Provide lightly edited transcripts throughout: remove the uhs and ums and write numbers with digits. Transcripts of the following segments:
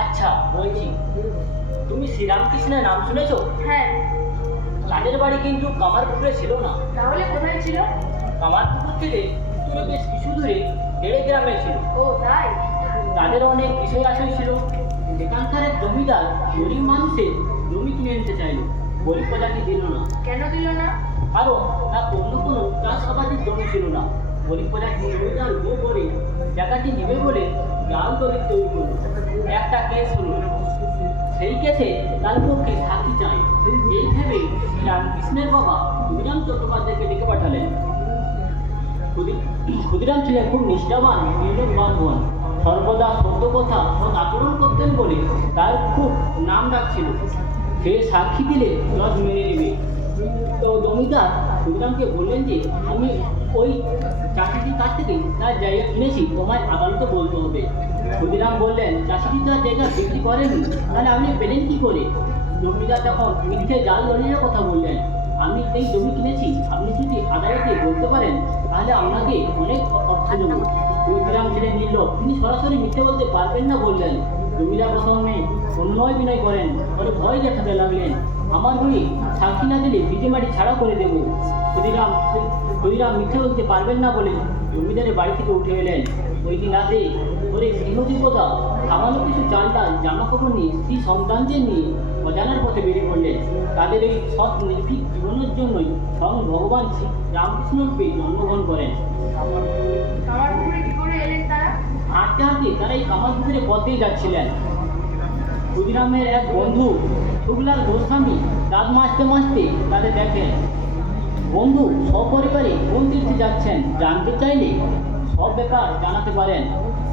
আচ্ছা বলছি, তুমি শ্রীরামকৃষ্ণের নাম শুনেছো? হ্যাঁ। তাদের বাড়ি কিন্তু কামারপুকুরে ছিল না। তাহলে কোথায় ছিল? কামারপুকুর থেকে উত্তরে বেশ কিছু দূরে দেড়ে গ্রামে ছিল। ও তাই? তাদের অনেক বিষয় আশয় ছিল। এখানকার এক জমিদার গরিব মানুষের জমি কিনে নিতে চাইল, গরিব প্রজাকে দিল না। কেন দিল না? কারণ তার অন্য কোনো চাষাবাদের জমি ছিল না। গরিব প্রজাকে জমিদার বউ করে জায়গাটি নেবে বলে জাল দলিল তৈরি করল। একটা কেস হলো, সেই কেসে তার পক্ষে সাক্ষী চাই। এই ভেবে শ্রীরামকৃষ্ণের বাবা ক্ষুদিরাম চট্টোপাধ্যায়কে ডেকে পাঠালেন। ক্ষুদিরাম ছিলেন খুব নিষ্ঠাবান, নির্লোক বান্ধবন, সর্বদা সত্য কথা সৎ আচরণ করতেন বলে তার খুব নাম ডাক ছিল। সে সাক্ষী দিলে জজ মেনে নেবে। তো জমিদার ক্ষুদিরামকে বললেন যে আমি ওই চাষিটির কাছ থেকে তার জায়গা কিনেছি, তোমায় আদালতে বলতে হবে। ক্ষুদিরাম বললেন, চাষিটি তার জায়গা বিক্রি করেনি, তাহলে আপনি পেলেন কি করে? জমিদার তখন মিথ্যে জাল দলিলের কথা বললেন, আমি এই জমি কিনেছি, আপনি যদি আদালতে বলতে পারেন তাহলে আপনাকে অনেক অর্থ দেবো। ক্ষুদিরাম ছিলেন নির্লোক, তিনি সরাসরি মিথ্যে বলতে পারবেন না বললেন। জমিদার প্রথমে অনুনয় বিনয় করেন, পরে ভয় দেখাতে লাগলেন, আমার হয়ে সাক্ষী না দিলে ভিটে মাটি ছাড়া করে দেবো। ক্ষুদিরাম মিথ্যে বলতে পারবেন না বলে জমিদারের বাড়ি থেকে উঠে এলেন। ওই দিন রাতে ধরে সিংহদেবতা সামান্য কিছু চাল ডাল জামা কাপড় নিয়ে স্ত্রী সন্তানদের নিয়ে অজানার পথে বেরিয়ে পড়লেন। তাদের এই সৎ নির্ভীক জীবনের জন্যই স্বয়ং ভগবান শ্রী রামকৃষ্ণ রূপে জন্মগ্রহণ করেন। কামারপুকুরে কি করে এলেন তারা? হাঁটতে হাঁটতে তারা এই কামারপুকুরের পথেই যাচ্ছিলেন। ক্ষুদিরামের এক বন্ধু শুক্লাল গোস্বামী দাঁত মাজতে মাজতে তাদের দেখেন। বন্ধু সপরিবারে কোন তীর্থে যাচ্ছেন জানতে চাইলে সব ব্যাপার জানাতে পারেন।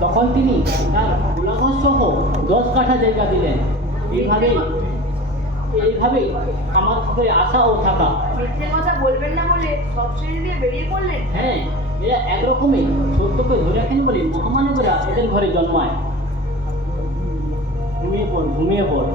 তখন তিনি তার গোলাঘর সহ 10 কাঠা জায়গা দিলেন। এইভাবেই আমার পুকুরে আসা ও থাকা। মিথ্যে কথা বলবেন না বলে সব ছেড়ে দিয়ে বেরিয়ে পড়লেন? হ্যাঁ, এরা একরকমই সত্যকে ধরে রাখেন বলে মহামানবেরা এদের ঘরে জন্মায়। ঘুমিয়ে পড়, ঘুমিয়ে পড়।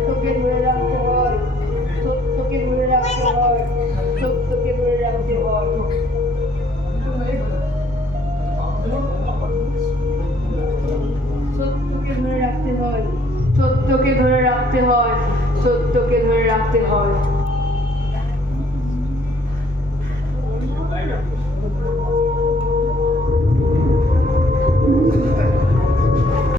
সত্যকে ধরে রাখতে হয়, সত্যকে ধরে রাখতে হয়, সত্যকে ধরে রাখতে হয়। সত্যকে ধরে রাখতে হয়, সত্যকে ধরে রাখতে হয়, সত্যকে ধরে রাখতে হয়।